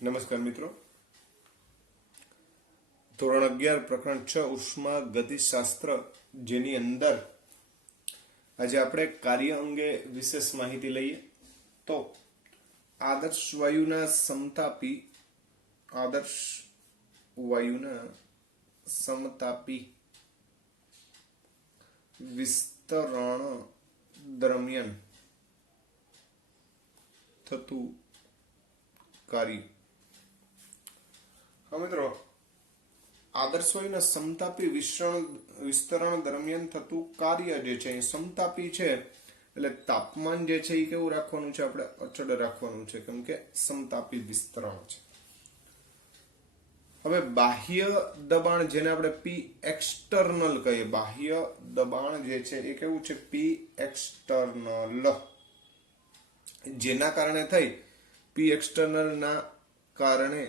નમસ્કાર મિત્રો, ધોરણ 11 પ્રકરણ 6 ઉષ્મા ગતિશાસ્ત્ર, જેની અંદર આજે આપણે કાર્ય અંગે વિશેષ માહિતી લઈએ. તો આદર્શ વાયુના સમતાપી વિસ્તરણ દરમિયાન થતું કાર્ય. હા મિત્રો, આદર્શ વાયુના સમતાપી વિસ્તરણ દરમિયાન થતું કાર્ય જે છે, સમતાપી છે એટલે તાપમાન જે છે એ કેવું રાખવાનું છે, આપણે અચળ રાખવાનું છે, કેમ કે સમતાપી વિસ્તરણ છે. હવે બાહ્ય દબાણ, જેને આપણે પી એક્સટર્નલ કહીએ, બાહ્ય દબાણ જે છે એ કેવું છે, પી એક્સટર્નલ, જેના કારણે થઈ પી એક્સટર્નલ ના કારણે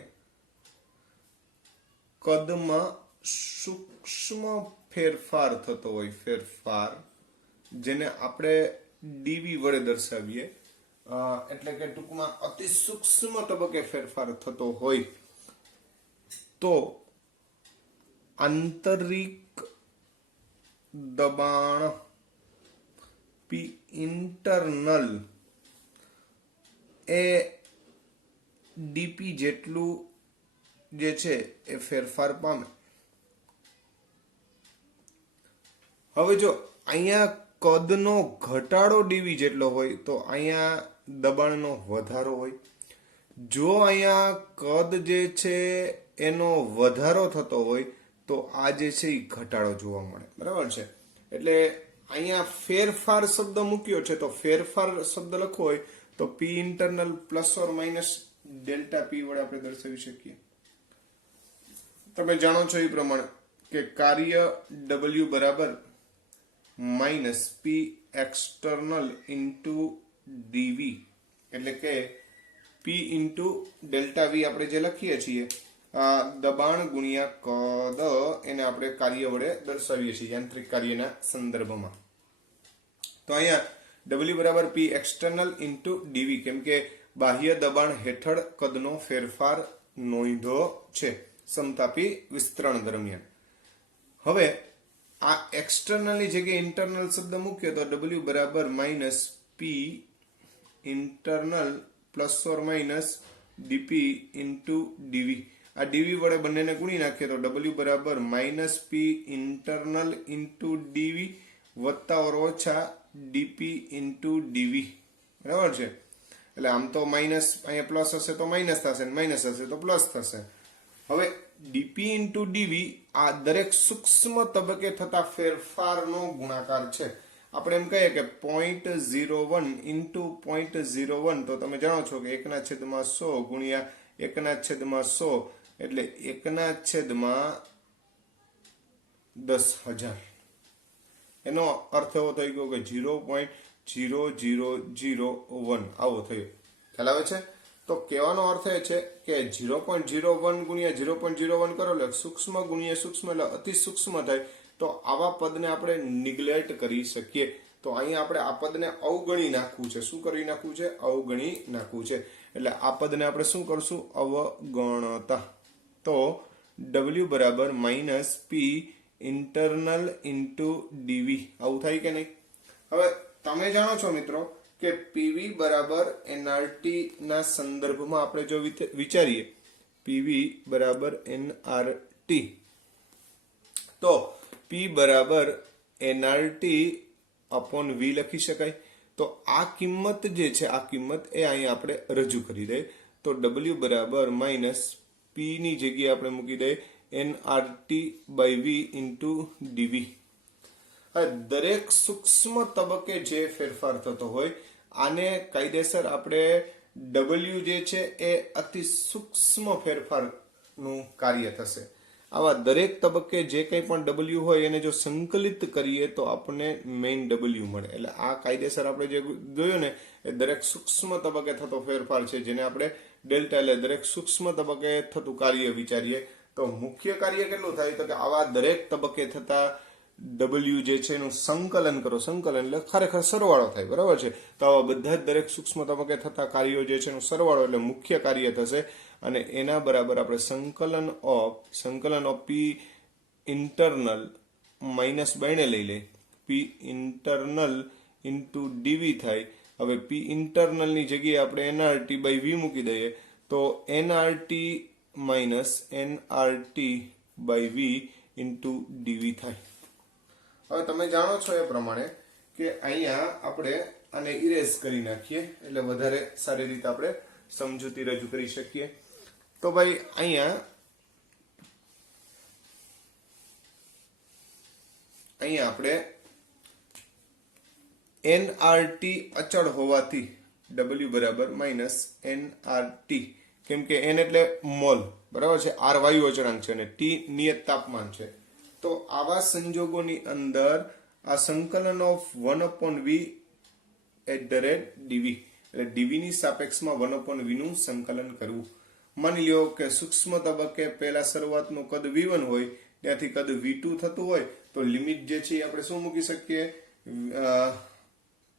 કદમાં સૂક્ષ્મ ફેરફાર થતો હોય, ફેરફાર જેને આપણે ડીવી વડે દર્શાવીએ, એટલે કે ટૂંકમાં અતિ સૂક્ષ્મ તબક્કે ફેરફાર થતો હોય તો આંતરિક દબાણ પી ઇન્ટરનલ એ ડીપી જેટલું જે છે એ ફેરફાર પામે. હવે જો અહીંયા કદનો ઘટાડો ડીવી જેટલો હોય તો અહીંયા દબાણનો વધારો હોય. જો અહીંયા કદ જે છે એનો વધારો થતો હોય તો આ જે છે એ ઘટાડો જોવા મળે, બરાબર છે. એટલે અહીંયા ફેરફાર શબ્દ મૂક્યો છે, તો ફેરફાર શબ્દ લખવો હોય તો P internal plus or minus delta P વડે આપણે દર્શાવી શકીએ. તમે જાણો છો એ પ્રમાણે કે કાર્ય W બરાબર માઇનસ પી એક્સટર્નલ ઇન્ટુ ડીવી, એટલે કે પી ઇન્ટુ ડેલ્ટા વી આપણે જે લખીએ છીએ, દબાણ ગુણ્યા કદ, એને આપણે કાર્ય વડે દર્શાવીએ છીએ યાંત્રિક કાર્યના સંદર્ભમાં. તો અહીંયા W બરાબર પી એક્સટર્નલ ઇન્ટુ ડીવી, કેમ કે બાહ્ય દબાણ હેઠળ કદનો ફેરફાર નોંધો છે સમતાપી વિસ્તરણ દરમિયાન. હવે આ એક્સટર્નલની જગ્યાએ ઇન્ટરનલ શબ્દ મૂક્યો તો W બરાબર minus P internal plus or minus DP into ડીવી. આ ડીવી વડે બંનેને ગુણી નાખીએ તો W બરાબર માઇનસ પી ઇન્ટરનલ ઇન્ટુ ડીવી વત્તા ઓર ઓછા ડીપી ઇન્ટુ ડીવી, બરાબર છે. એટલે આમ તો માઇનસ, અહીંયા પ્લસ હશે તો માઇનસ થશે, માઇનસ હશે તો પ્લસ થશે. હવે ડીપી ઇન્ટુ ડીવી આ દરેક સૂક્ષ્મ તબક્કે થતા ફેરફારનો ગુણાકાર છે. આપણે એમ કહીએ કે 0.01 ઇન્ટુ 0.01, તો તમે જાણો છો કે 1/100 ગુણ્યા 1/100 એટલે 1/10,000. એનો અર્થ એવો થઈ ગયો કે 0.0001 આવો થયો. ખ્યાલ આવે છે? તો કહેવાનો અર્થ એ છે કે 0.01 ગુણ્યા 0.01 કરો એટલે સૂક્ષ્મ ગુણ્યા સૂક્ષ્મ એટલે અતિ સૂક્ષ્મ થાય. તો આવા પદને આપણે નિગ્લેક્ટ કરી શકીએ. તો અહીંયા આપણે આ પદને અવગણી નાખવું છે. શું કરી નાખવું છે? અવગણી નાખવું છે. એટલે આ પદને આપણે શું કરશું? અવગણતા. તો W બરાબર માઇનસ પી ઇન્ટરનલ ઇન્ટુ ડીવી, આવું થાય કે નહીં? હવે તમે જાણો છો મિત્રો કે પીવી બરાબર એનઆરટી ના સંદર્ભમાં આપણે જો વિચારીએ, પીવી બરાબર એનઆરટી, તો પી બરાબર એનઆરટી અપોન વી લખી શકાય. તો આ કિંમત જે છે, આ કિંમત એ અહીંયા આપણે રજૂ કરી દઈએ. તો W બરાબર માઇનસ પી ની જગ્યાએ આપણે મૂકી દઈએ NRT by V into DV. દરેક સૂક્ષ્મ તબક્કે જે ફેરફાર થતો હોય આને કાયદેસર આપણે W જે છે એ અતિ સૂક્ષ્મ ફેરફારનું કાર્ય થશે. આવા દરેક તબક્કે જે કંઈ પણ W હોય એને જો સંકલિત કરીએ તો આપણને મેઇન W મળે. એટલે આ કાયદેસર આપણે જે જોયું ને એ દરેક સૂક્ષ્મ તબક્કે થતો ફેરફાર છે, જેને આપણે ડેલ્ટા, એટલે દરેક સૂક્ષ્મ તબક્કે થતું કાર્ય વિચારીએ. તો મુખ્ય કાર્ય કેટલું થાય? તો કે આવા દરેક તબક્કે થતા ડબલ્યુ જે છે એનું સંકલન કરો, સંકલન એટલે ખરેખર સરવાળો થાય, બરાબર છે. તો આવા બધા જ દરેક સૂક્ષ્મ તબક્કે થતા કાર્યો જે છે એનું સરવાળો એટલે મુખ્ય કાર્ય થશે, અને એના બરાબર આપણે સંકલન ઓફ પી ઇન્ટરનલ માઇનસ બાયણે લઈ લે, પી ઇન્ટરનલ ઇન્ટુ ડીવી થાય. હવે પી ઇન્ટરનલની જગ્યાએ આપણે એનઆરટી બાય વી મૂકી દઈએ તો NRT minus NRT by V into DV થાય. હવે તમે જાણો છો એ પ્રમાણે કે અહીંયા આપણે આને ઇરેઝ કરી નાખીએ એટલે વધારે સારી રીતે આપણે સમજૂતી રજૂ કરી શકીએ. તો ભાઈ અહીંયા આપણે એનઆરટી અચળ હોવાથી ડબલ્યુ બરાબર માઇનસ એનઆરટી, કેમ કે એન એટલે મોલ, બરાબર છે, આર વાયુ અચળાંક છે અને ટી નિયત તાપમાન છે. તો આવા સંજોગોની અંદર આ સંકલન ઓફ 1/v @dv એટલે ડીવી ની સાપેક્ષમાં 1/v નું સંકલન કરવું. માની લ્યો કે સૂક્ષ્મ તબક્કે પહેલા શરૂઆતનું કદ v1 હોય, ત્યાંથી કદ v2 થતું હોય તો લિમિટ જે છે આપણે શું મૂકી શકીએ,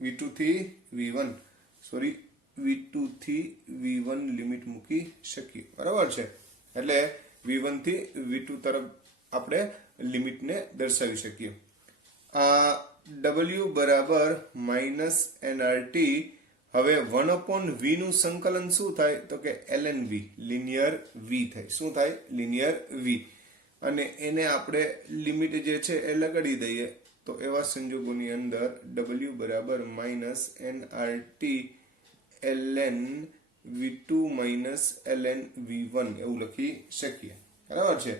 v2 થી v1 લિમિટ મૂકી શકીએ, બરાબર છે. એટલે v1 થી v2 તરફ આપણે લિમિટને દર્શાવી શકીએ. આ w બરાબર માઇનસ એનઆરટી. હવે 1/v નું સંકલન શું થાય તો કે lnv લિનિયર v થાય. શું થાય? Linear v. અને એને આપણે લિમિટ જે છે એ લગાડી દઈએ તો એવા સંજોગોની અંદર w બરાબર minus NRT ln v2 minus ln v1 એવું લખી શકીએ, બરાબર છે,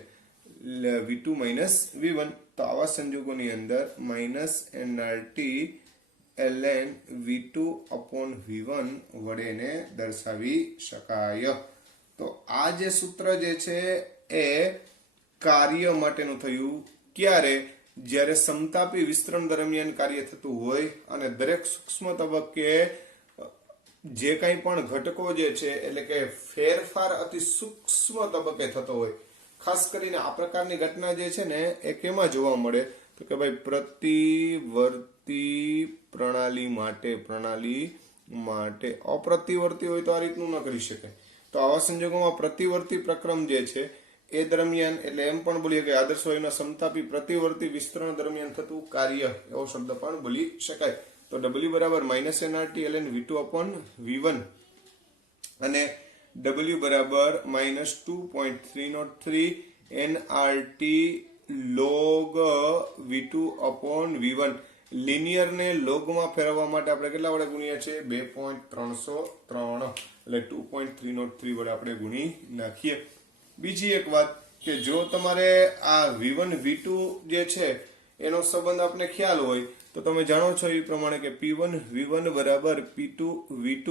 v2 માઇનસ v1. તો આવા સંજોગોની અંદર minus NRT ln v2 upon v1 વડે એને દર્શાવી શકાય. તો આ જે સૂત્ર જે છે એ કાર્ય માટેનું થયું. ક્યારે? જ્યારે સમતાપી વિસ્તરણ દરમિયાન કાર્ય થતું હોય અને દરેક સૂક્ષ્મ તબક્કે જે કંઈ પણ ઘટકો જે છે એટલે કે ફેરફાર અતિ સૂક્ષ્મ તબક્કે થતો હોય. ખાસ કરીને આ પ્રકારની ઘટના જે છે ને એ કેમાં જોવા મળે તો કે ભાઈ પ્રતિવર્તી પ્રણાલી માટે અપ્રતિવર્તી હોય તો આ રીતનું ન કરી શકે. તો આવા સંજોગોમાં પ્રતિવર્તી પ્રક્રમ જે છે એ દરમિયાન એટલે એમ પણ બોલીએ કે આદર્શ વાયુના સમતાપી પ્રતિવર્તી વિસ્તરણ દરમિયાન થતું કાર્ય એવો શબ્દ પણ બોલી શકાય. તો w બરાબર minus NRT ln v2 upon v1 અને w બરાબર minus 2.303 NRT log v2 upon v1. Linear ને લોગમાં ફેરવવા માટે આપણે કેટલા વડે ગુણ્યા છે? 2.303 એટલે 2.303 વડે આપણે ગુણી નાખીએ. બીજી એક વાત કે જો તમારે આ v1 v2 જે છે એનો સંબંધ આપણે ખ્યાલ હોય તો તમે જાણો છો એ પ્રમાણે કે p1 v1 બરાબર p2 v2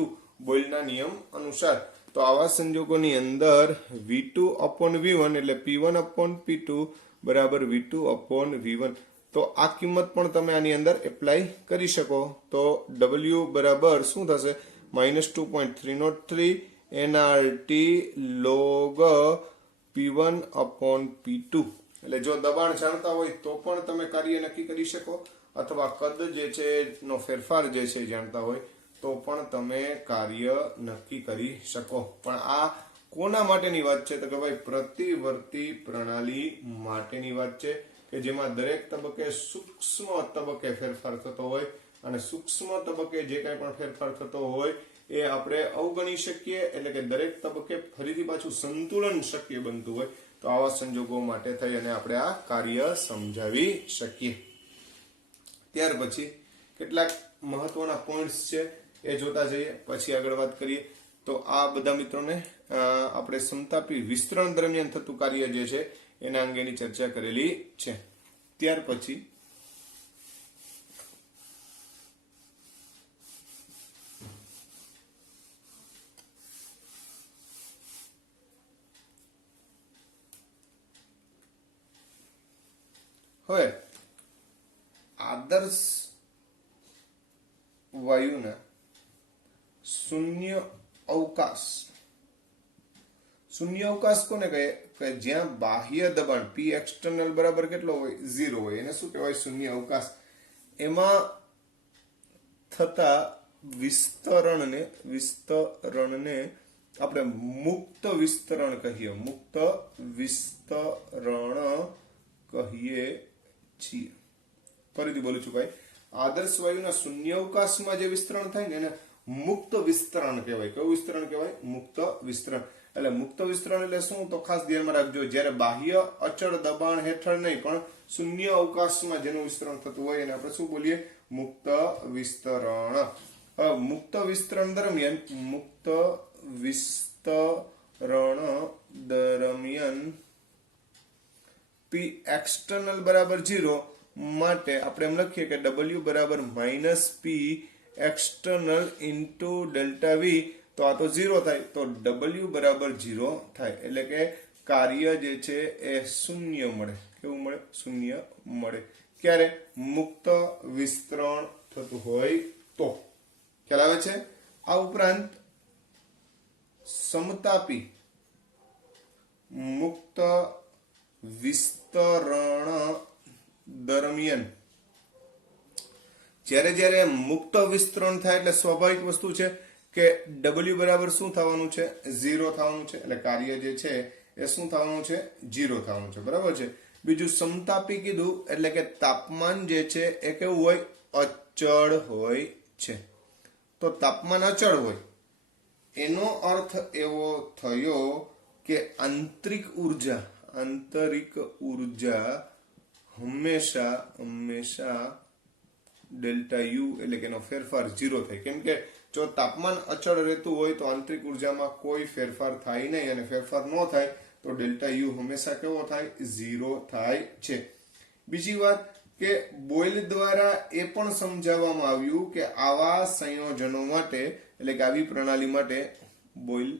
બોયલના નિયમ અનુસાર. તો આવા સંજોગોની અંદર v2 અપોન v1 એટલે p1 અપોન p2 બરાબર v2 અપોન v1. તો આ કિંમત પણ તમે આની અંદર એપ્લાય કરી શકો. તો w બરાબર શું થશે? -2.303 NRT log p1 upon p2. એટલે જો દબાણ જાણતા હોય તો પણ તમે કાર્ય નક્કી કરી શકો, અથવા કદ જે છે નો ફેરફાર જે છે જાણતા હોય તો પણ તમે કાર્ય નક્કી કરી શકો. પણ આ કોના માટેની વાત છે તો કે ભાઈ પ્રતિવર્તી પ્રણાલી માટેની વાત છે કે જેમાં દરેક તબક્કે સૂક્ષ્મ તબક્કે ફેરફાર થતો હોય અને સૂક્ષ્મ તબક્કે જે કાંઈ પણ ફેરફાર થતો હોય એ આપણે અવગણી શકીએ, એટલે કે દરેક તબક્કે ફરીથી પાછું સંતુલન શક્ય બનતું હોય. તો આવા સંજોગો માટે થઈ અને આપણે આ કાર્ય સમજાવી શકીએ. ત્યાર પછી કેટલાક મહત્વના પોઈન્ટ્સ છે એ જોતા જઈએ, પછી આગળ વાત કરીએ. તો આ બધા મિત્રોને આપણે સમતાપી વિસ્તરણ દરમિયાન થતું કાર્ય જે છે એના અંગેની ચર્ચા કરેલી છે. ત્યાર પછી હવે આદર્શ વાયુના શૂન્ય શૂન્ય અવકાશ કોને કહે કે જ્યાં બાહ્ય દબાણ પી એક્સટર્નલ બરાબર કેટલો હોય 0 હોય એને શું કહેવાય શૂન્ય અવકાશ એમાં થતા વિસ્તરણને આપણે મુક્ત વિસ્તરણ કહીએ છીએ ફરીથી બોલું છું ભાઈ આદર્શ વાયુના શૂન્યાવકાશમાં જે વિસ્તરણ થાય ને એને મુક્ત વિસ્તરણ કહેવાય કયું વિસ્તરણ કહેવાય મુક્ત વિસ્તરણ એટલે મુક્ત વિસ્તરણ એટલે શું તો ખાસ ધ્યાનમાં રાખજો જ્યારે બાહ્ય અચળ દબાણ હેઠળ નહીં પણ શૂન્ય અવકાશમાં જેનું વિસ્તરણ થતું હોય એને આપણે શું બોલીએ મુક્ત વિસ્તરણ મુક્ત વિસ્તરણ દરમિયાન પી એક્સટર્નલ બરાબર 0 માટે આપણે એમ લખીએ કે W બરાબર minus P external into delta V તો આ તો 0 થાય તો W બરાબર 0 થાય એટલે કે કાર્ય જે છે એ શૂન્ય મળે કેવું મળે શૂન્ય મળે ક્યારે મુક્ત વિસ્તરણ થતું હોય તો ખ્યાલ આવે છે આ ઉપરાંત સમતાપી મુક્ત વિસ્તરણ દરમિયાન જ્યારે મુક્ત વિસ્તરણ થાય એટલે સ્વાભાવિક વસ્તુ છે કે W બરાબર શું થવાનું છે 0 થવાનું છે એટલે કાર્ય જે છે એ શું થવાનું છે 0 થવાનું છે બરાબર છે બીજું સમતાપી કીધું એટલે કે તાપમાન જે છે એ કેવું હોય અચળ હોય છે તો તાપમાન અચળ હોય એનો અર્થ એવો થયો કે આંતરિક ઉર્જા હંમેશા ડેલ્ટા યુ એટલે કે એનો ફેરફાર 0 થાય કેમ કે જો તાપમાન અચળ રહેતું હોય તો આંતરિક ઉર્જામાં કોઈ ફેરફાર થાય નહીં અને ફેરફાર ન થાય તો ડેલ્ટા યુ હંમેશા કેવો થાય 0 થાય છે બીજી વાત કે બોયલ દ્વારા એ પણ સમજાવવામાં આવ્યું કે આવા સંયોજનો માટે એટલે કે આવી પ્રણાલી માટે બોયલ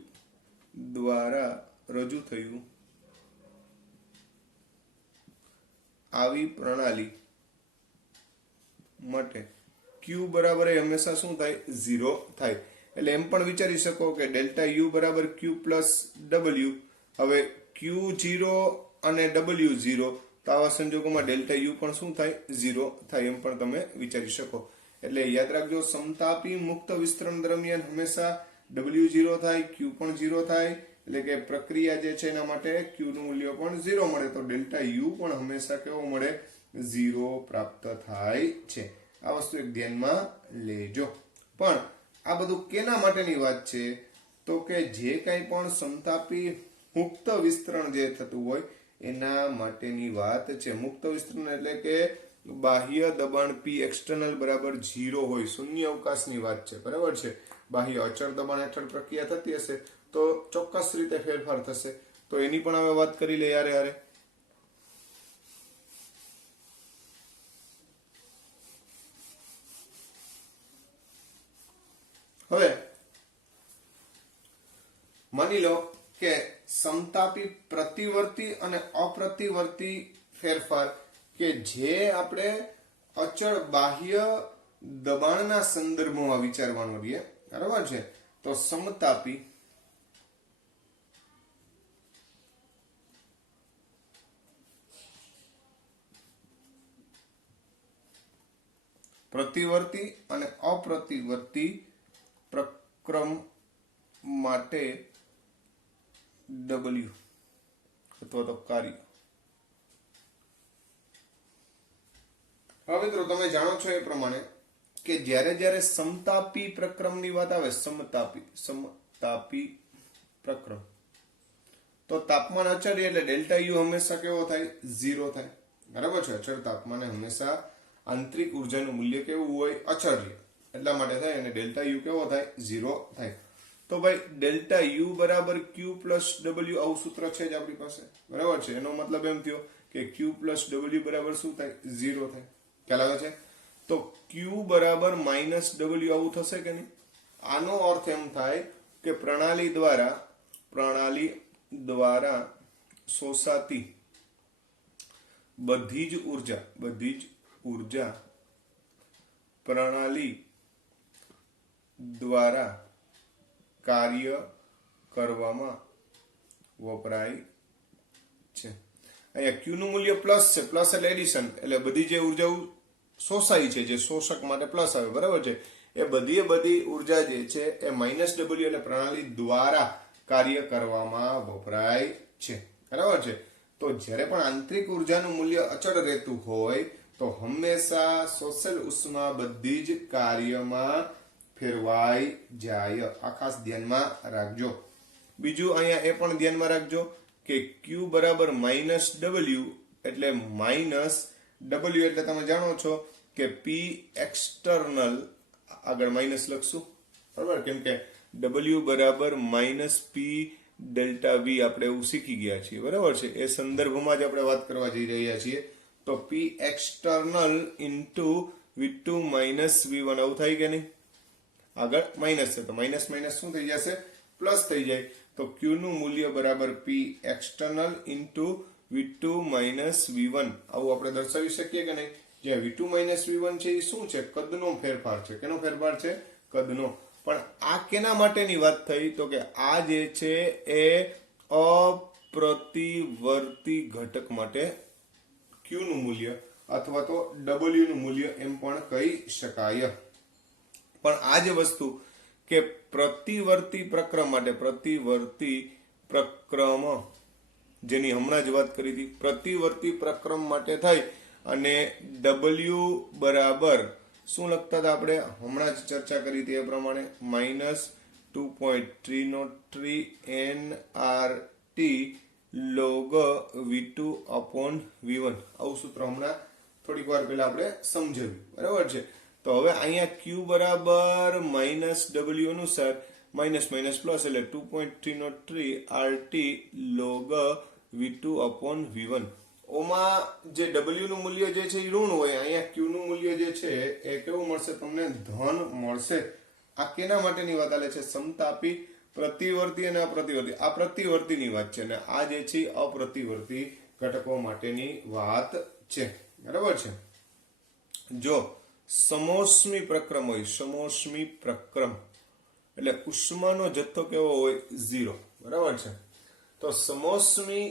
દ્વારા રજૂ થયું આવી પ્રણાલી માટે Q બરાબર એ હંમેશા શું થાય 0 થાય એટલે એમ પણ વિચારી શકો કે ડેલ્ટા U બરાબર Q પ્લસ W હવે Q0 અને W0 તો આવા સંજોગોમાં ડેલ્ટા U પણ શું થાય 0 થાય એમ પણ તમે વિચારી શકો એટલે યાદ રાખજો સમતાપી મુક્ત વિસ્તરણ દરમિયાન હંમેશા W0 થાય Q પણ 0 થાય એટલે કે પ્રક્રિયા જે છે એના માટે Q નું મૂલ્ય પણ 0 મળે તો ડેલ્ટા U પણ હંમેશા કેવો મળે 0 પ્રાપ્ત થાય છે આ વસ્તુ એક ધ્યાનમાં લેજો પણ આ બધું કેના માટેની વાત છે તો કે જે કંઈ પણ સમતાપી મુક્ત વિસ્તરણ જે થતું હોય એના માટેની વાત છે મુક્ત વિસ્તરણ એટલે કે બાહ્ય દબાણ P એક્સટર્નલ બરાબર 0 હોય શૂન્ય અવકાશની વાત છે બરાબર છે બાહ્ય અચળ દબાણ હેઠળ પ્રક્રિયા થતી હશે તો ચોક્કસ રીતે ફેરફાર થશે તો એની પણ હવે વાત કરી લે યારે હવે માની લો કે સમતાપી પ્રતિવર્તી અને અપ્રતિવર્તી ફેરફાર કે જે આપણે અચળ બાહ્ય દબાણના સંદર્ભમાં વિચારવાનું રહીએ બરાબર છે તો સમતાપી પ્રતિવર્તી અને અપ્રતિવર્તી પ્રક્રમ માટે W અથવા તો કાર્ય હવે મિત્રો તમે જાણો છો એ પ્રમાણે કે જ્યારે સમતાપી પ્રક્રમની વાત આવે સમતાપી પ્રક્રમ તો તાપમાન અચળ એટલે ડેલ્ટા યુ હંમેશા કેવો થાય 0 થાય બરાબર છે અચળ તાપમાને હંમેશા આંતરિક ઉર્જાનું મૂલ્ય કેવું હોય અચળ રહે એટલા માટે થાય અને ડેલ્ટા યુ કેવો થાય 0 થાય તો ભાઈ ડેલ્ટા યુ બરાબર Q પ્લસ W આવું સૂત્ર છે જ આપણી પાસે બરાબર છે એનો મતલબ એમ થયો કે Q પ્લસ W બરાબર શું થાય 0 થાય ખ્યાલ આવે છે તો Q બરાબર માઇનસ W આવું થશે કે નહીં આનો અર્થ એમ થાય કે પ્રણાલી દ્વારા શોષાતી બધી જ ઉર્જા પ્રણાલી દ્વારા કાર્ય કરવામાં વપરાય છે. અહીંયા ક્યુ નું મૂલ્ય પ્લસ છે, પ્લસ એટલે એડિશન, એટલે બધી જે ઉર્જા શોષાય છે, જે શોષક માટે પ્લસ આવે, બરાબર છે, એ બધી ઉર્જા જે છે એ માઇનસ ડબલ્યુ એટલે પ્રણાલી દ્વારા કાર્ય કરવામાં વપરાય છે, બરાબર છે. તો જ્યારે પણ આંતરિક ઉર્જાનું મૂલ્ય અચળ રહેતું હોય તો હંમેશા શોષેલ ઉષ્મા બધી જ કાર્યમાં ફેરવાઈ જાય. આ ખાસ ધ્યાનમાં રાખજો. બીજું અહીંયા એ પણ ધ્યાનમાં રાખજો કે Q બરાબર માઇનસ ડબલ્યુ એટલે માઇનસ ડબલ્યુ એટલે તમે જાણો છો કે P એક્સટર્નલ, આગળ માઇનસ લખશું, બરાબર, કેમ કે ડબલ્યુ બરાબર માઇનસ પી ડેલ્ટા વી આપણે એવું શીખી ગયા છીએ, બરાબર છે. એ સંદર્ભમાં જ આપણે વાત કરવા જઈ રહ્યા છીએ. તો P external into V2 minus V1 આવું થાય કે નહીં? આગળ માઇનસ છે તો માઇનસ માઇનસ શું થઈ જશે? પ્લસ થઈ જાય. તો Q નું મૂલ્ય બરાબર P external into V2 minus V1 આવું આપણે દર્શાવી શકીએ કે નહીં? જ્યાં V2 માઇનસ V1 છે એ શું છે? કદનો ફેરફાર છે. કેનો ફેરફાર છે? કદનો. પણ આ કેના માટેની વાત થઈ? તો કે આ જે છે એ અપ્રતિવર્તી ઘટક માટે Q નું મૂલ્ય અથવા તો W નું મૂલ્ય એમ પણ કહી શકાય. પણ આ જે વસ્તુ કે પ્રતિવર્તી પ્રક્રમ માટે, પ્રતિવર્તી પ્રક્રમ જેની હમણાં જ વાત કરી હતી, પ્રતિવર્તી પ્રક્રમ માટે થાય અને W બરાબર શું લખતા હતા આપણે? હમણાં જ ચર્ચા કરી હતી એ પ્રમાણે -2.303 nRT log V2 upon V1 આવું સૂત્ર હમણાં થોડીક વાર પહેલા આપણે સમજાવ્યું, બરાબર છે. તો હવે અહીંયા Q બરાબર માઇનસ ડબલ્યુ અનુસાર માઇનસ માઇનસ પ્લસ એટલે 2.303 RT log V2 upon V1. ઓમાં જે W નું મૂલ્ય જે છે એ ઋણ હોય, અહીંયા Q નું મૂલ્ય જે છે એ કેવું મળશે? તમને ધન મળશે. આ કેના માટેની વાત આલે છે? સમતાપી, પ્રતિવર્તી અને અપ્રતિવર્તી. આ પ્રતિવર્તીની વાત છે અને આ જે છે અપ્રતિવર્તી ઘટકો માટેની વાત છે, બરાબર છે. જો સમોષ્મી પ્રક્રમ હોય, સમોષ્મી પ્રક્રમ એટલે ઉષ્માનો જથ્થો કેવો હોય? 0, બરાબર છે. તો સમોષ્મી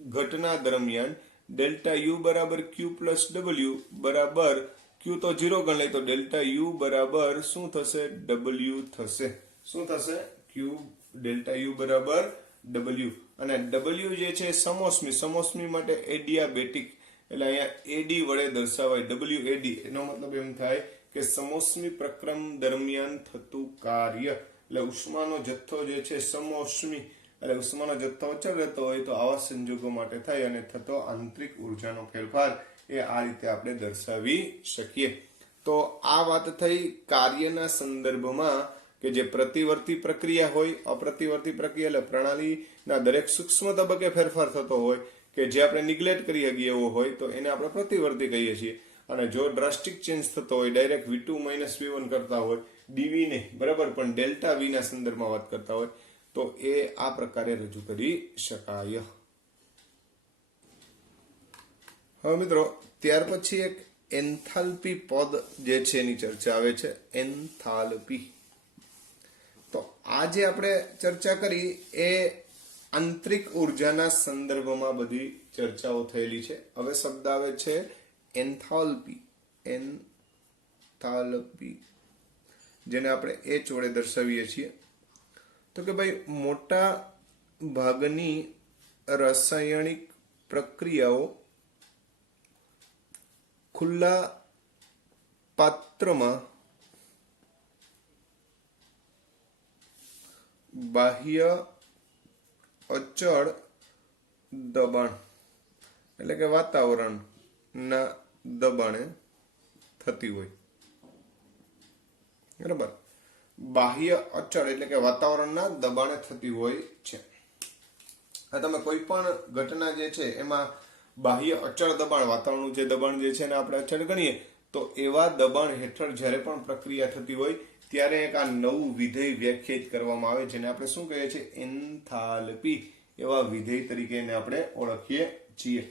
ઘટના દરમિયાન ડેલ્ટા યુ બરાબર ક્યુ પ્લસ ડબલ્યુ બરાબર ક્યુ તો 0 ગણ લઈ તો ડેલ્ટા યુ બરાબર શું થશે? ડબલ્યુ થશે. શું થશે? ક્યુ ડેલ્ટા યુ બરાબર ડબલ્યુ. અને ડબલ્યુ જે છે સમોષ્મી, સમોષ્મી માટે એડિયાબેટિક એટલે અહીંયા એડી વડે દર્શાવાય, WAD. એનો મતલબ એમ થાય કે સમોષ્મી પ્રક્રમ દરમિયાન થતું કાર્ય એટલે ઉષ્માનો જથ્થો જે છે સમોષ્મી એટલે ઉષ્માનો જથ્થો અચળ રહેતો હોય તો આવા સંજોગો માટે થાય અને થતો આંતરિક ઉર્જાનો ફેરફાર એ આ રીતે આપણે દર્શાવી શકીએ. તો આ વાત થઈ કાર્યના સંદર્ભમાં કે જે પ્રતિવર્તી પ્રક્રિયા હોય, અપ્રતિવર્તી પ્રક્રિયા એટલે પ્રણાલીના દરેક સૂક્ષ્મ તબક્કે ફેરફાર થતો હોય કે જે આપણે નિગ્લેક્ટ કરી શકીએ એવો હોય તો એને આપણે પ્રતિવર્તી કહીએ છીએ. અને જો ડ્રાસ્ટિક ચેન્જ થતો હોય, ડાયરેક્ટ V2 માઇનસ V1 કરતા હોય, DV નહીં, બરાબર, પણ ડેલ્ટા V ના સંદર્ભમાં વાત કરતા હોય તો એ આ પ્રકારે રજૂ કરી શકાય. હવે મિત્રો ત્યાર પછી એક એન્થાલ્પી પદ જે છે એની ચર્ચા આવે છે. એન્થાલ્પી. તો આ જે આપણે ચર્ચા કરી એ આંતરિક ઉર્જાના સંદર્ભમાં બધી ચર્ચાઓ થયેલી છે. હવે શબ્દ આવે છે એન્થાલ્પી. એન્થાલ્પી જેને આપણે H વડે દર્શાવીએ છીએ. તો કે ભાઈ મોટા ભાગની રાસાયણિક પ્રક્રિયાઓ ખુલ્લા પાત્રમાં બાહ્ય અચળ દબાણ એટલે કે વાતાવરણના દબાણે થતી હોય, બરાબર. બાહ્ય અચળ એટલે કે વાતાવરણના દબાણે થતી હોય છે. આ તમે કોઈ પણ ઘટના જે છે એમાં બાહ્ય અચળ દબાણ, વાતાવરણનું જે દબાણ જે છે એને આપણે અચળ ગણીએ તો એવા દબાણ હેઠળ જ્યારે પણ પ્રક્રિયા થતી હોય ત્યારે એક આ નવું વિધેય વ્યાખ્યાયિત કરવામાં આવે જેને આપણે શું કહીએ છીએ? એન્થાલ્પી. એવા વિધેય તરીકે એને આપણે ઓળખીએ છીએ.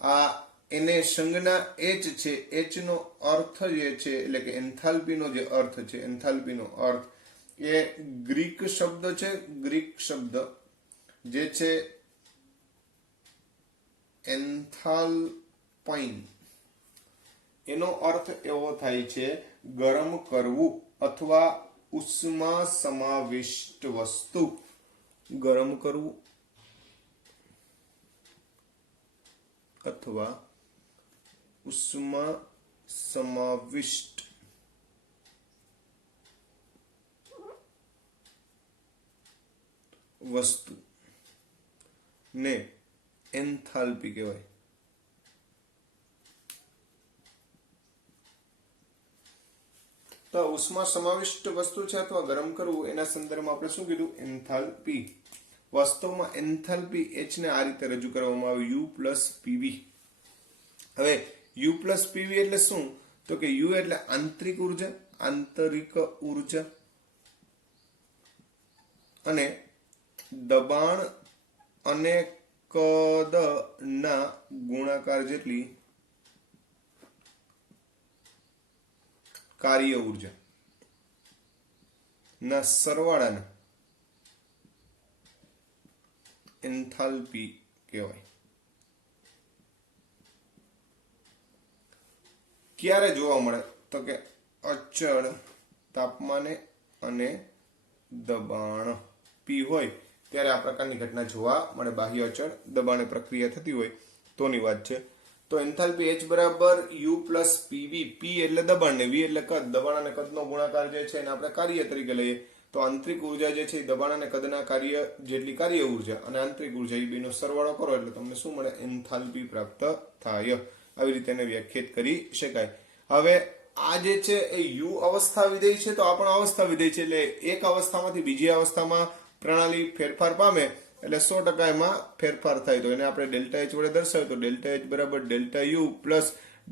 આ એને સંજ્ઞા H છે. H નો અર્થ જે છે એટલે કે એન્થાલ્પીનો જે અર્થ છે, એન્થાલ્પીનો અર્થ એ ગ્રીક શબ્દ છે. ગ્રીક શબ્દ જે છે એન્થાલ્પાઇન, એનો અર્થ એવો થાય છે ગરમ કરવું અથવા ઉષ્મા સમાવિષ્ટ વસ્તુ. ગરમ કરવું અથવા ઉષ્મા સમાવિષ્ટ વસ્તુ ને એન્થાલ્પી કહેવાય. તો ઉષ્મા સમાવિષ્ટ વસ્તુ છે અથવા ગરમ કરવું એના સંદર્ભમાં આપણે શું કીધું? એન્થાલ્પી. વાસ્તવમાં એન્થાલ્પી H ને આ રીતે રજૂ કરવામાં આવે U પ્લસ પીવી. હવે U પ્લસ પીવી એટલે શું? તો કે U એટલે આંતરિક ઉર્જા, આંતરિક ઉર્જા, અને દબાણ અને કદ ના ગુણાકાર જેટલી કાર્ય ઉર્જા ના સરવાળાને એન્થાલ્પી કહેવાય. ક્યારે જોવા મળે? તો કે અચળ તાપમાને અને દબાણ P હોય ત્યારે આ પ્રકારની ઘટના જોવા મળે. બાહ્ય અચળ દબાણે પ્રક્રિયા થતી હોય તોની વાત છે. તો એન્થાલ્પી H બરાબર U પ્લસ પીવી. P એટલે દબાણ ને V એટલે કદ. દબાણ અને કદનો ગુણાકાર જે છે એને આપણે કાર્ય તરીકે લઈએ. તો આંતરિક ઉર્જા જે છે એ દબાણ અને કદના કાર્ય જેટલી કાર્ય ઉર્જા અને આંતરિક ઉર્જા એ બેનો સરવાળો કરો એટલે તમને શું મળે? એન્થાલ્પી પ્રાપ્ત થાય. આવી રીતે એને વ્યાખ્યાયિત કરી શકાય. હવે આ જે છે એ U અવસ્થા વિધેય છે, તો આ પણ અવસ્થા વિધેય છે. એટલે એક અવસ્થામાંથી બીજી અવસ્થામાં પ્રણાલી ફેરફાર પામે એટલે 100% એમાં ફેરફાર થાય. તો એને આપણે ડેલ્ટા H વડે દર્શાવ્યું તો ડેલ્ટા H બરાબર delta U plus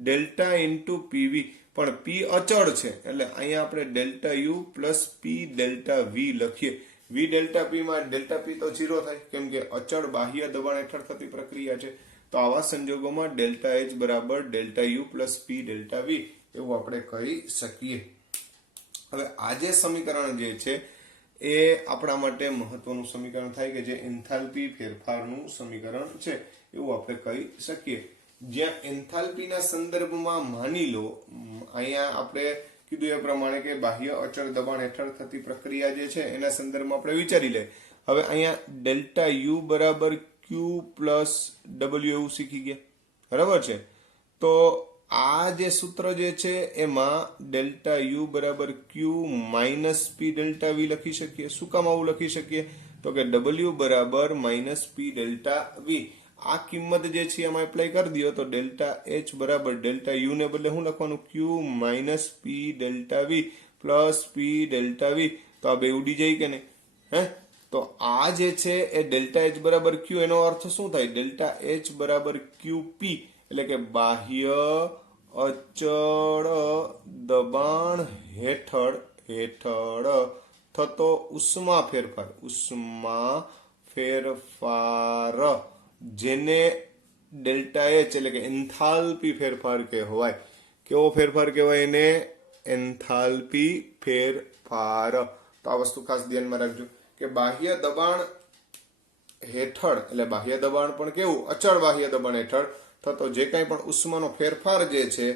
delta into PV. પણ P અચળ છે એટલે અહીંયા આપણે delta U plus P delta V લખીએ. V ડેલ્ટા P માં ડેલ્ટા P તો 0 થાય કેમ કે અચળ બાહ્ય દબાણ હેઠળ થતી પ્રક્રિયા છે. તો આવા સંજોગોમાં ડેલ્ટા H બરાબર delta U plus P delta V એવું આપણે કહી શકીએ. હવે આ જે સમીકરણ જે છે એ આપણા માટે મહત્વનું સમીકરણ થાય કે જે એન્થાલ્પી ફેરફારનું સમીકરણ છે એવું આપણે કહી શકીએ. જ્યાં એન્થાલ્પીના સંદર્ભમાં માની લો અહીંયા આપણે કીધું એ પ્રમાણે કે બાહ્ય અચળ દબાણ હેઠળ થતી પ્રક્રિયા જે છે એના સંદર્ભમાં આપણે વિચારી લે. હવે અહીંયા ડેલ્ટા U બરાબર Q પ્લસ W એવું શીખી ગયા, બરાબર છે. તો આ જે સૂત્ર જે છે એમાં ડેલ્ટા U બરાબર Q minus P delta V લખી શકીએ. શું કામ આવું લખી શકીએ? તો કે W બરાબર માઇનસ P ડેલ્ટા V. આ કિંમત જે છે એમાં એપ્લાય કરી દો તો ડેલ્ટા H બરાબર ડેલ્ટા U ને બદલે શું લખવાનું? Q minus P delta V plus P delta V. તો આ બે ઉડી જાય કે નહીં? તો આ જે છે એ ડેલ્ટા H બરાબર Q એનો અર્થ શું થાય? ડેલ્ટા H બરાબર QP એટલે કે બાહ્ય અચળ દબાણ હેઠળ થતો ઉષ્મા ફેરફાર જેને ડેલ્ટા H એટલે કે એન્થાલ્પી ફેરફાર કહેવાય. કેવો ફેરફાર કહેવાય? એને એન્થાલ્પી ફેરફાર. તો આ વસ્તુ ખાસ ધ્યાનમાં રાખજો કે બાહ્ય દબાણ હેઠળ એટલે બાહ્ય દબાણ પણ કેવું? અચળ બાહ્ય દબાણ હેઠળ થતો જે કાંઈ પણ ઉષ્માનો ફેરફાર જે છે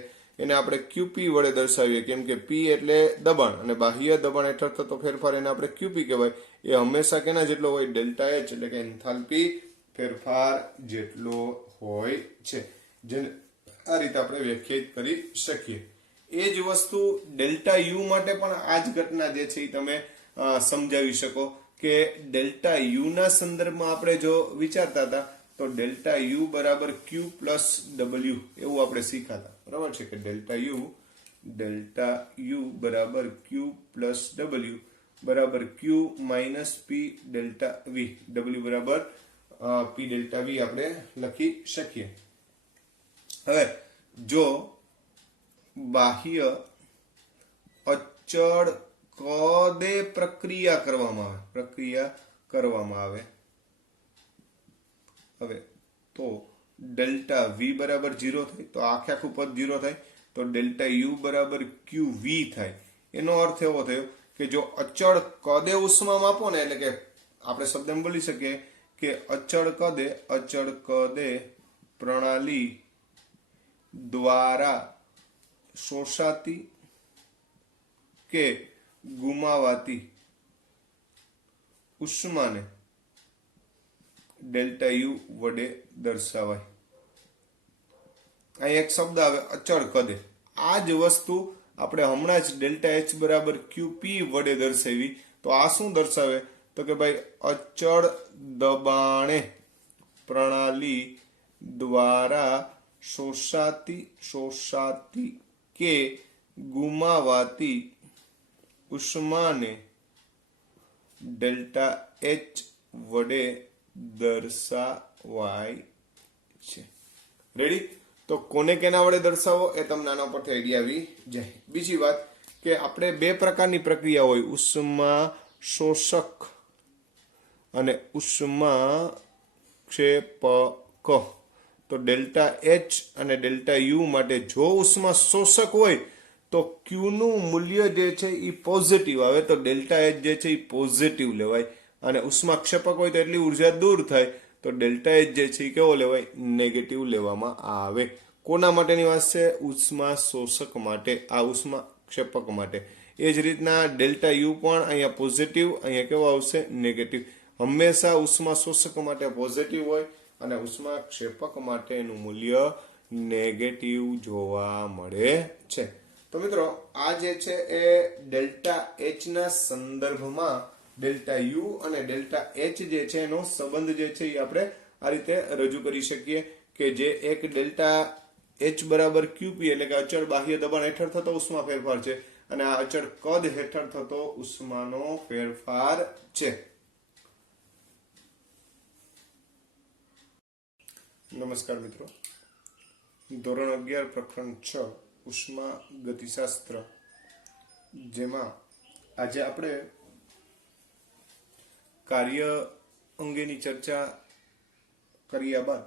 એને આપણે QP વડે દર્શાવીએ કેમ કે P એટલે દબાણ અને બાહ્ય દબાણ હેઠળ થતો ફેરફાર એને આપણે QP કહેવાય. એ હંમેશા કેના જેટલો હોય? ડેલ્ટા H એટલે કે એન્થાલ્પી ફેરફાર જેટલો હોય છે. જેને આ રીતે આપણે વ્યાખ્યાયિત કરી શકીએ. એ જ વસ્તુ ડેલ્ટા U માટે પણ આ જ ઘટના જે છે એ તમે સમજાવી શકો કે ડેલ્ટા U ના સંદર્ભમાં આપણે જો વિચારતા હતા તો ડેલ્ટા U બરાબર Q પ્લસ W એવું આપણે શીખાતા, બરાબર છે કે ડેલ્ટા U બરાબર Q પ્લસ W બરાબર Q minus P delta V. W બરાબર P ડેલ્ટા V આપણે લખી શકીએ. હવે જો બાહ્ય અચળ કદે પ્રક્રિયા કરવામાં આવે હવે તો ડેલ્ટા V બરાબર 0 થાય તો આખે આખું પદ 0 થાય તો ડેલ્ટા U બરાબર QV થાય. એનો અર્થ એવો થયો કે જો અચળ કદે ઉષ્મા માપો ને એટલે કે આપણે શબ્દમાં બોલી શકીએ કે અચળ કદે પ્રણાલી દ્વારા શોષાતી કે ગુમાવાતી ઉષ્માને ડેલ્ટા યુ વડે દર્શાવાય. અહીં એક શબ્દ આવે અચળ કદે. આ જ વસ્તુ આપણે હમણાં જ ડેલ્ટા એચ બરાબર ક્યુપી વડે દર્શાવી. તો આ શું દર્શાવે? તો કે ભાઈ અચળ દબાણે પ્રણાલી દ્વારા શોષાતી કે ગુમાવાતી ઉષ્માને ડેલ્ટા એચ વડે દર્શાવાય છે. રેડી? તો કોને કેના વડે દર્શાવો એ તમને આના પરથી આઈડિયા આવી જાય. બીજી વાત કે આપણે બે પ્રકારની પ્રક્રિયા હોય, ઉષ્મા શોષક અને ઉષ્મા ક્ષેપક. તો ડેલ્ટા એચ અને ડેલ્ટા યુ માટે જો ઉષ્મા શોષક હોય તો ક્યુ નું મૂલ્ય જે છે એ પોઝિટિવ આવે, તો ડેલ્ટા એચ જે છે એ પોઝિટિવ લેવાય. અને ઉષ્મા ક્ષેપક હોય તો એટલી ઉર્જા દૂર થાય, તો ડેલ્ટા એચ જે છે એ કેવો લેવાય? નેગેટિવ લેવામાં આવે. કોના માટેની વાત છે? ઉષ્મા શોષક માટે, આ ઉષ્મા ક્ષેપક માટે. એ જ રીતના ડેલ્ટા યુ પણ અહીંયા પોઝિટિવ, અહીંયા કેવો આવશે? નેગેટિવ. હંમેશા ઉષ્મા શોષક માટે પોઝિટિવ હોય અને ઉષ્મા ક્ષેપક માટેનું મૂલ્ય નેગેટિવ જોવા મળે છે. તો મિત્રો આ જે છે એ ડેલ્ટા એચ ના સંદર્ભમાં ડેલ્ટા યુ અને ડેલ્ટા એચ જે છે એનો સંબંધ જે છે એ આપણે આ રીતે રજૂ કરી શકીએ કે જે એક ડેલ્ટા એચ બરાબર ક્યુપી એટલે કે અચળ બાહ્ય દબાણ હેઠળ થતો ઉષ્મા ફેરફાર છે અને આ અચળ કદ હેઠળ થતો ઉષ્માનો ફેરફાર છે. નમસ્કાર મિત્રો, ધોરણ 11 પ્રકરણ 6 ઉષ્મા ગતિશાસ્ત્ર, જેમાં આજે આપણે કાર્ય અંગેની ચર્ચા કર્યા બાદ